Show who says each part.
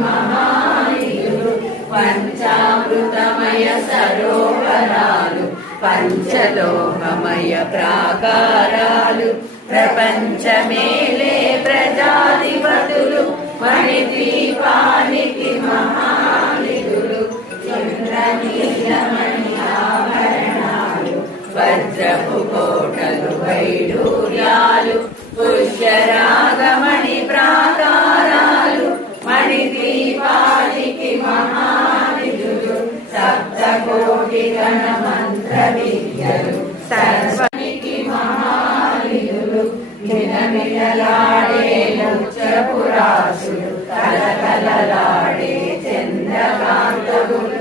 Speaker 1: మహానీయులు పంచామృతమయ సరోవరాలు పంచలోహమయ ప్రాకారాలు ప్రపంచమేలే ప్రజాధిపతులు మణి దీపానికి మహానిధులు చంద్రనీలమణి ఆభరణాలు వజ్రపు కోటలు వైడూర్యాలు కోటి గణ మంత్ర విద్యలు సర్వనికి మహానిధులు నిలమిలలాడే ముచ్చపురాసులు చంద్రకాంతములు